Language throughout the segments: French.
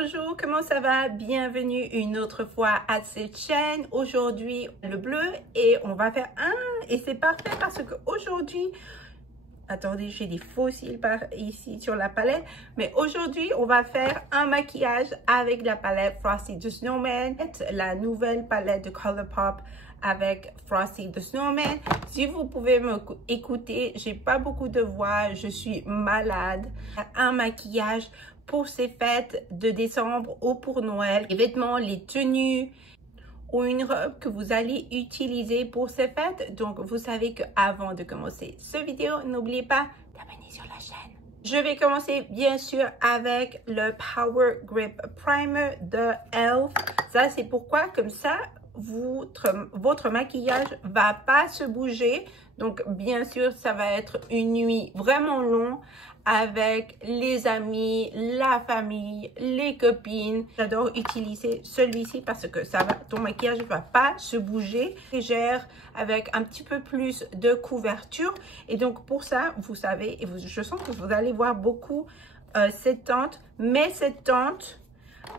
Bonjour, comment ça va? Bienvenue une autre fois à cette chaîne. Aujourd'hui, le bleu et on va faire et c'est parfait parce que aujourd'hui, attendez, j'ai des fossiles par ici sur la palette, mais aujourd'hui, on va faire un maquillage avec la palette Frosty the Snowman, la nouvelle palette de Colourpop avec Frosty the Snowman. Si vous pouvez me écouter, j'ai pas beaucoup de voix, je suis malade. Un maquillage pour ces fêtes de décembre ou pour Noël, les vêtements, les tenues ou une robe que vous allez utiliser pour ces fêtes. Donc, vous savez qu'avant de commencer cette vidéo, n'oubliez pas d'abonner sur la chaîne. Je vais commencer bien sûr avec le Power Grip Primer de e.l.f. Ça, c'est pourquoi, comme ça, votre maquillage va pas se bouger. Donc, bien sûr, ça va être une nuit vraiment longue avec les amis, la famille, les copines. J'adore utiliser celui-ci parce que ton maquillage ne va pas se bouger. Légère avec un petit peu plus de couverture. Et donc, pour ça, vous savez, et je sens que vous allez voir beaucoup cette teinte. Mais cette teinte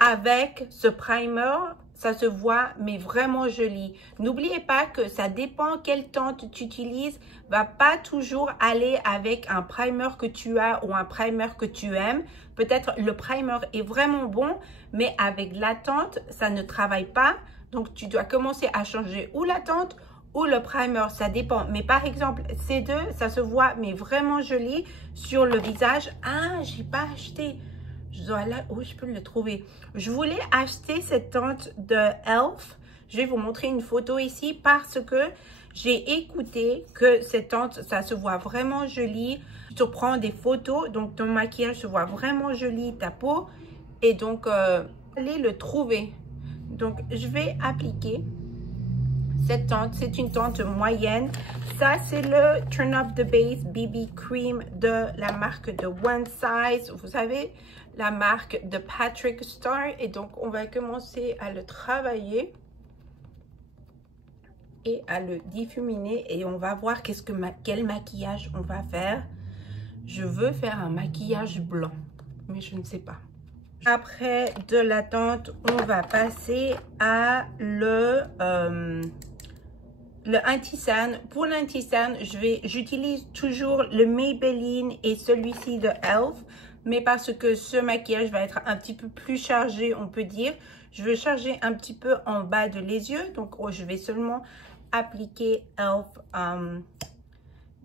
avec ce primer, ça se voit, mais vraiment joli. N'oubliez pas que ça dépend quelle teinte tu utilises, va pas toujours aller avec un primer que tu as ou un primer que tu aimes. Peut-être le primer est vraiment bon, mais avec la teinte, ça ne travaille pas. Donc, tu dois commencer à changer ou la teinte ou le primer, ça dépend. Mais par exemple, ces deux, ça se voit, mais vraiment joli sur le visage. Ah, j'ai pas acheté. Je dois là, où je peux le trouver. Je voulais acheter cette teinte de e.l.f. Je vais vous montrer une photo ici parce que j'ai écouté que cette teinte, ça se voit vraiment joli. Tu prends des photos, donc ton maquillage se voit vraiment joli, ta peau. Et donc, allez le trouver. Donc, je vais appliquer cette teinte. C'est une teinte moyenne. Ça, c'est le Turn Up the Base BB Cream de la marque de One Size. Vous savez, la marque de Patrick Star. Et donc, on va commencer à le travailler et à le diffuminer. Et on va voir quel maquillage on va faire. Je veux faire un maquillage blanc, mais je ne sais pas. Après de la teinte, on va passer à le anti-cerne. Pour l'anti-cerne, j'utilise toujours le Maybelline et celui-ci de e.l.f. Mais parce que ce maquillage va être un petit peu plus chargé, on peut dire, je veux charger un petit peu en bas de les yeux. Donc, je vais seulement appliquer the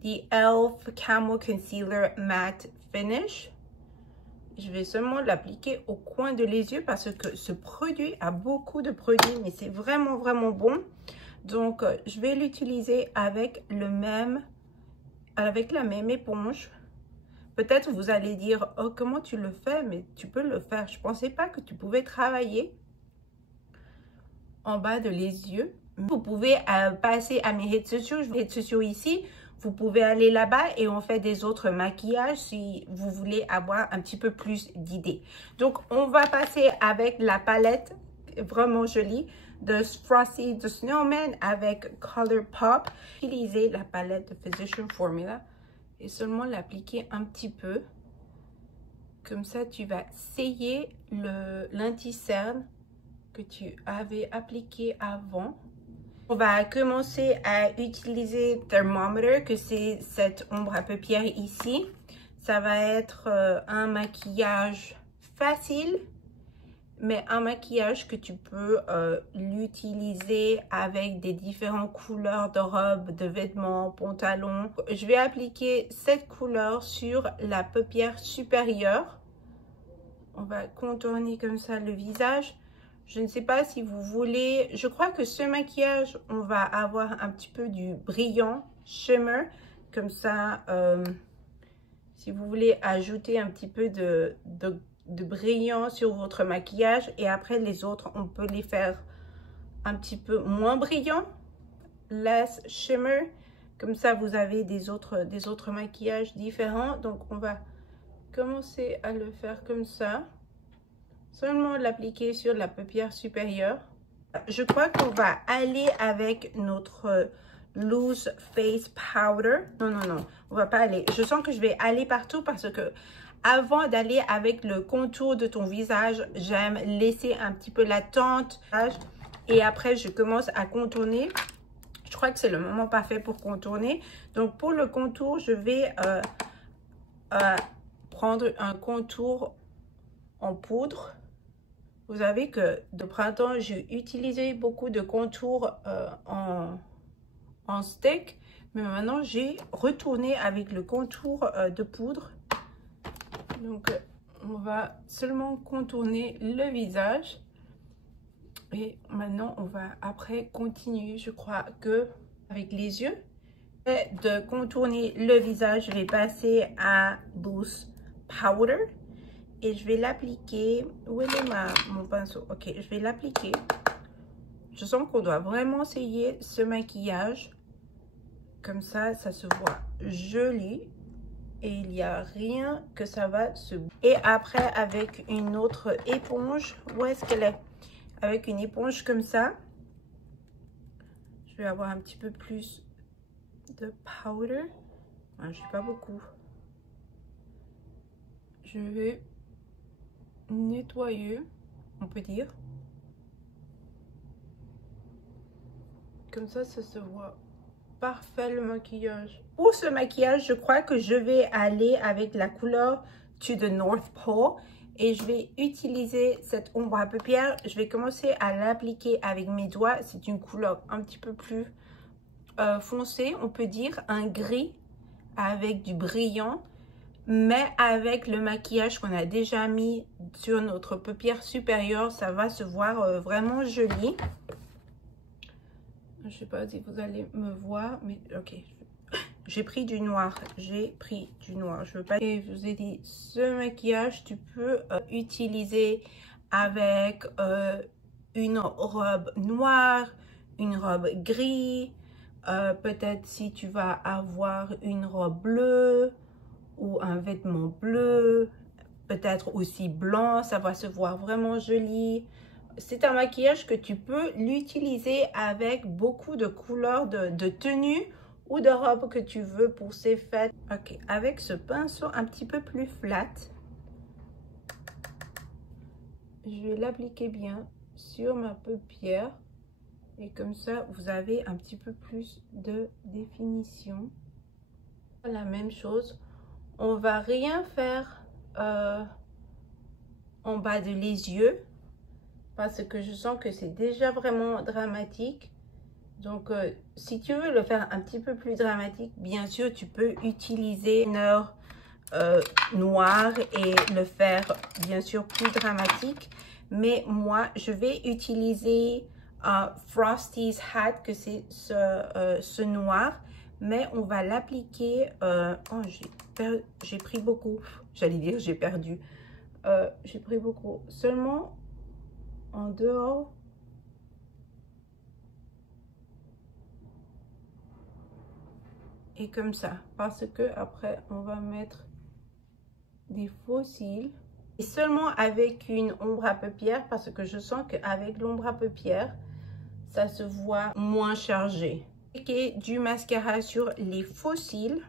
e.l.f. Camo Concealer Matte Finish. Je vais seulement l'appliquer au coin de les yeux parce que ce produit a beaucoup de produits, mais c'est vraiment, vraiment bon. Donc, je vais l'utiliser avec la même éponge. Peut-être vous allez dire, oh, comment tu le fais? Mais tu peux le faire. Je ne pensais pas que tu pouvais travailler en bas de les yeux. Vous pouvez passer à mes réseaux sociaux. Je vais sociaux ici. Vous pouvez aller là-bas et on fait des autres maquillages si vous voulez avoir un petit peu plus d'idées. Donc, on va passer avec la palette vraiment jolie de Frosty the Snowman avec Colourpop. Utiliser la palette de Physician Formula et seulement l'appliquer un petit peu. Comme ça, tu vas sceller l'anti-cerne que tu avais appliqué avant. On va commencer à utiliser Thermometer, que c'est cette ombre à paupières ici. Ça va être un maquillage facile, mais un maquillage que tu peux l'utiliser avec des différentes couleurs de robes, de vêtements, pantalons. Je vais appliquer cette couleur sur la paupière supérieure. On va contourner comme ça le visage. Je ne sais pas si vous voulez, je crois que ce maquillage, on va avoir un petit peu du brillant, shimmer. Comme ça, si vous voulez ajouter un petit peu de brillant sur votre maquillage. Et après, les autres, on peut les faire un petit peu moins brillants. Less shimmer. Comme ça, vous avez des autres maquillages différents. Donc, on va commencer à le faire comme ça. Seulement l'appliquer sur la paupière supérieure. Je crois qu'on va aller avec notre Loose Face Powder. Non, on va pas aller. Je sens que je vais aller partout parce que avant d'aller avec le contour de ton visage, j'aime laisser un petit peu la teinte. Et après, je commence à contourner. Je crois que c'est le moment parfait pour contourner. Donc, pour le contour, je vais prendre un contour en poudre. Vous savez que de printemps, j'ai utilisé beaucoup de contours en stick. Mais maintenant, j'ai retourné avec le contour de poudre. Donc, on va seulement contourner le visage. Et maintenant, on va après continuer, je crois, que avec les yeux. Et de contourner le visage, je vais passer à Boost Powder. Et je vais l'appliquer. Où est mon pinceau? Ok, je vais l'appliquer. Je sens qu'on doit vraiment essayer ce maquillage. Comme ça, ça se voit joli. Et il n'y a rien que ça va se... Et après, avec une autre éponge. Où est-ce qu'elle est? Avec une éponge comme ça. Je vais avoir un petit peu plus de powder. Je n'ai pas beaucoup. Je vais nettoyer, on peut dire. Comme ça, ça se voit parfait le maquillage. Pour ce maquillage, je crois que je vais aller avec la couleur To the North Pole. Et je vais utiliser cette ombre à paupières. Je vais commencer à l'appliquer avec mes doigts. C'est une couleur un petit peu plus foncée. On peut dire un gris avec du brillant. Mais avec le maquillage qu'on a déjà mis sur notre paupière supérieure, ça va se voir vraiment joli. Je ne sais pas si vous allez me voir, mais ok. J'ai pris du noir. J'ai pris du noir. Je veux pas. Et je vous ai dit, ce maquillage, tu peux utiliser avec une robe noire, une robe gris. Peut-être si tu vas avoir une robe bleue ou un vêtement bleu. Peut-être aussi blanc. Ça va se voir vraiment joli. C'est un maquillage que tu peux l'utiliser avec beaucoup de couleurs de tenues ou de robe que tu veux pour ces fêtes. Ok, avec ce pinceau un petit peu plus flat, je vais l'appliquer bien sur ma paupière. Et comme ça, vous avez un petit peu plus de définition. La même chose, on va rien faire en bas de les yeux. Parce que je sens que c'est déjà vraiment dramatique. Donc, si tu veux le faire un petit peu plus dramatique, bien sûr, tu peux utiliser une heure noire et le faire, bien sûr, plus dramatique. Mais moi, je vais utiliser Frosty's Hat, que c'est ce noir. Mais on va l'appliquer... oh, j'ai pris beaucoup. J'allais dire, j'ai perdu. J'ai pris beaucoup. Seulement en dehors. Et comme ça, parce que après on va mettre des faux cils et seulement avec une ombre à paupières, parce que je sens qu'avec l'ombre à paupières ça se voit moins chargé. Et du mascara sur les faux cils,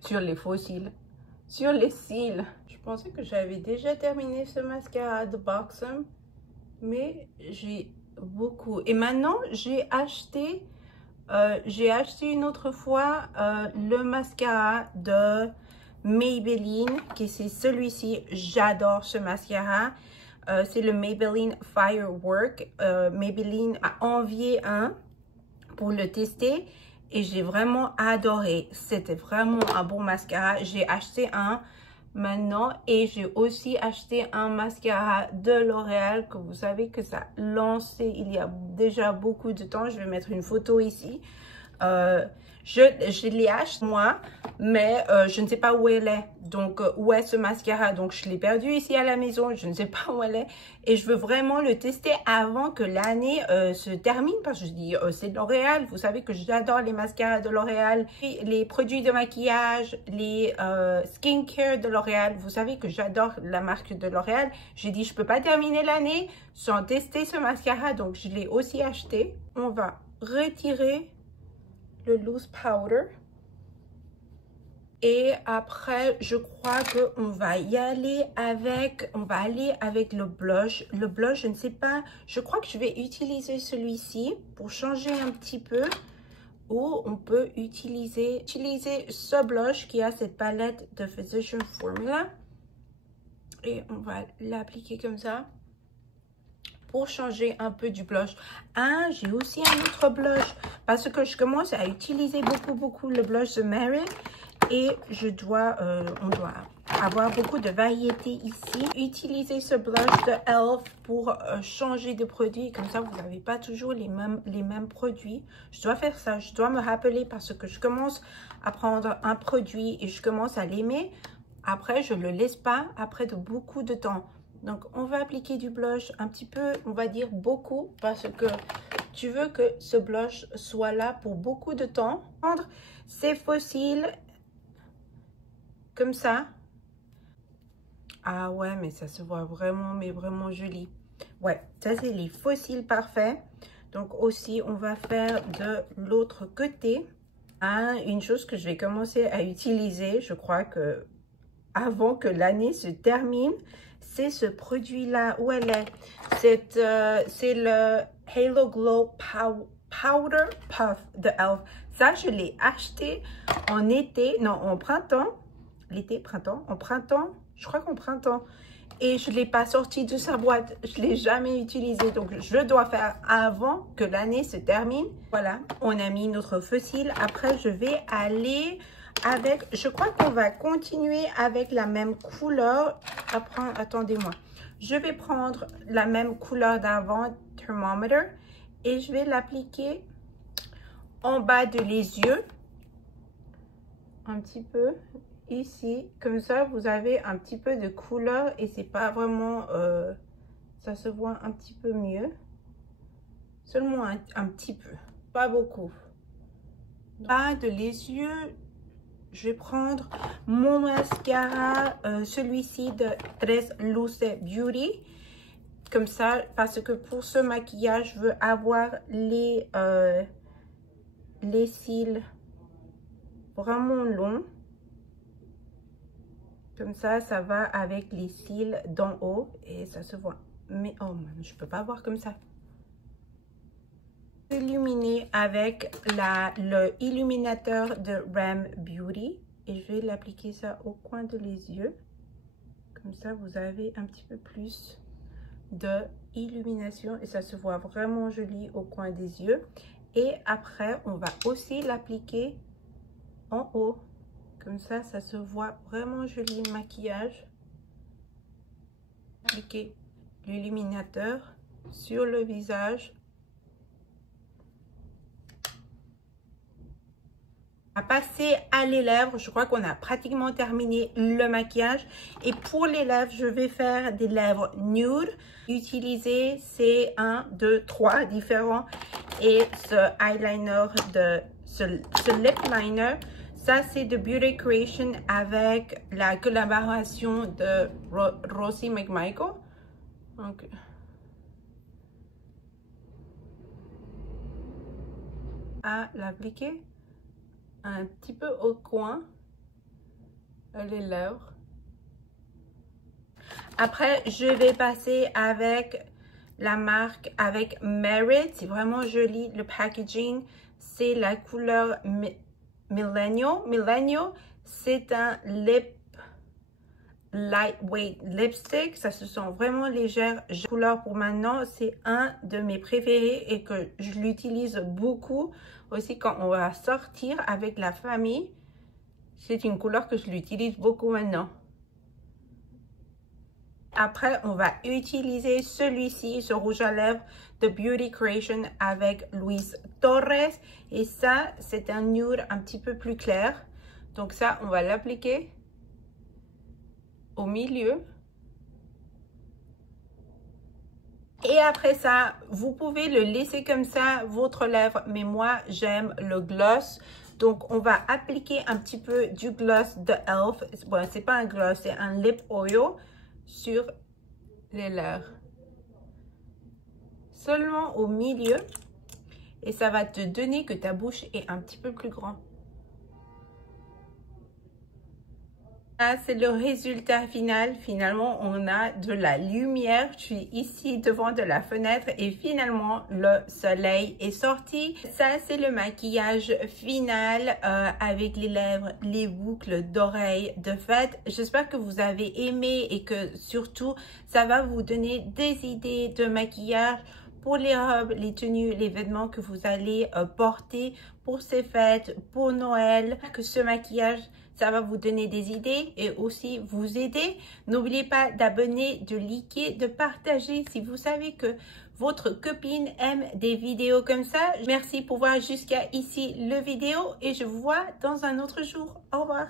sur les cils. Je pensais que j'avais déjà terminé ce mascara de Buxom, mais j'ai beaucoup. Et maintenant j'ai acheté une autre fois le mascara de Maybelline, qui c'est celui-ci. J'adore ce mascara. C'est le Maybelline Firework. Maybelline a envié un pour le tester et j'ai vraiment adoré. C'était vraiment un bon mascara. J'ai acheté un maintenant et j'ai aussi acheté un mascara de L'Oréal que vous savez que ça a lancé il y a déjà beaucoup de temps. Je vais mettre une photo ici. Je l'ai acheté moi, mais je ne sais pas où elle est. Donc, où est ce mascara? Donc, je l'ai perdu ici à la maison. Je ne sais pas où elle est. Et je veux vraiment le tester avant que l'année se termine. Parce que je dis, c'est de L'Oréal. Vous savez que j'adore les mascaras de L'Oréal. Les produits de maquillage, les skincare de L'Oréal. Vous savez que j'adore la marque de L'Oréal. J'ai dit, je ne peux pas terminer l'année sans tester ce mascara. Donc, je l'ai aussi acheté. On va retirer le loose powder. Et après, je crois qu'on va y aller avec, le blush. Le blush, je ne sais pas, je crois que je vais utiliser celui-ci pour changer un petit peu. Ou on peut utiliser ce blush qui a cette palette de Physician Formula. Et on va l'appliquer comme ça pour changer un peu du blush. Ah, j'ai aussi un autre blush parce que je commence à utiliser beaucoup le blush de Mary. Et on doit avoir beaucoup de variété ici. Utilisez ce blush de e.l.f. pour changer de produit. Comme ça, vous n'avez pas toujours les mêmes produits. Je dois faire ça. Je dois me rappeler parce que je commence à prendre un produit et je commence à l'aimer. Après, je ne le laisse pas après de beaucoup de temps. Donc, on va appliquer du blush un petit peu, on va dire beaucoup, parce que tu veux que ce blush soit là pour beaucoup de temps. Prendre ces fossiles comme ça. Ah ouais, mais ça se voit vraiment, mais vraiment joli. Ouais, ça c'est les fossiles parfaits. Donc aussi, on va faire de l'autre côté. Ah, une chose que je vais commencer à utiliser, je crois que avant que l'année se termine, c'est ce produit-là. Où elle est? C'est le Halo Glow Powder Puff de e.l.f. Ça, je l'ai acheté en été, non, en printemps. L'été, printemps, en printemps, je crois qu'en printemps. Et je ne l'ai pas sorti de sa boîte. Je ne l'ai jamais utilisé. Donc, je dois faire avant que l'année se termine. Voilà, on a mis notre fossile. Après, je vais aller avec... Je crois qu'on va continuer avec la même couleur. Après, attendez-moi. Je vais prendre la même couleur d'avant, Thermometer. Et je vais l'appliquer en bas de les yeux. Un petit peu. Ici, comme ça, vous avez un petit peu de couleur et c'est pas vraiment, ça se voit un petit peu mieux. Seulement un petit peu, pas beaucoup. Bas de les yeux, je vais prendre mon mascara, celui-ci de Tres Luces Beauty. Comme ça, parce que pour ce maquillage, je veux avoir les cils vraiment longs. Comme ça, ça va avec les cils d'en haut et ça se voit. Mais oh, je peux pas voir comme ça. Illuminer avec le illuminateur de Rem Beauty et je vais l'appliquer ça au coin de les yeux. Comme ça, vous avez un petit peu plus de illumination et ça se voit vraiment joli au coin des yeux. Et après, on va aussi l'appliquer en haut. Comme ça, ça se voit vraiment joli le maquillage. Appliquer l'illuminateur sur le visage. On va passer à les lèvres. Je crois qu'on a pratiquement terminé le maquillage. Et pour les lèvres, je vais faire des lèvres nude. Utiliser ces 1, 2, 3 différents. Et ce eyeliner, ce lip liner. Ça, c'est de Beauty Creation avec la collaboration de Rosie McMichael. Donc, à l'appliquer un petit peu au coin les lèvres. Après, je vais passer avec la marque, avec Merit. C'est vraiment joli, le packaging. C'est la couleur Millennial, c'est un lightweight lipstick. Ça se sent vraiment légère. Couleur pour maintenant, c'est un de mes préférés et que je l'utilise beaucoup aussi quand on va sortir avec la famille. C'est une couleur que je l'utilise beaucoup maintenant. Après, on va utiliser celui-ci, ce rouge à lèvres de Beauty Creation avec Luis Torres. Et ça, c'est un nude un petit peu plus clair. Donc ça, on va l'appliquer au milieu. Et après ça, vous pouvez le laisser comme ça, votre lèvre. Mais moi, j'aime le gloss. Donc, on va appliquer un petit peu du gloss de e.l.f. Bon, c'est pas un gloss, c'est un lip oil sur les lèvres. Seulement au milieu. Et ça va te donner que ta bouche est un petit peu plus grande. Là, c'est le résultat final. Finalement, on a de la lumière. Je suis ici devant de la fenêtre et finalement, le soleil est sorti. Ça, c'est le maquillage final avec les lèvres, les boucles d'oreilles de fête. J'espère que vous avez aimé et que surtout, ça va vous donner des idées de maquillage pour les robes, les tenues, les vêtements que vous allez porter pour ces fêtes, pour Noël. Que ce maquillage, ça va vous donner des idées et aussi vous aider. N'oubliez pas d'abonner, de liker, de partager si vous savez que votre copine aime des vidéos comme ça. Merci pour voir jusqu'à ici le vidéo et je vous vois dans un autre jour. Au revoir.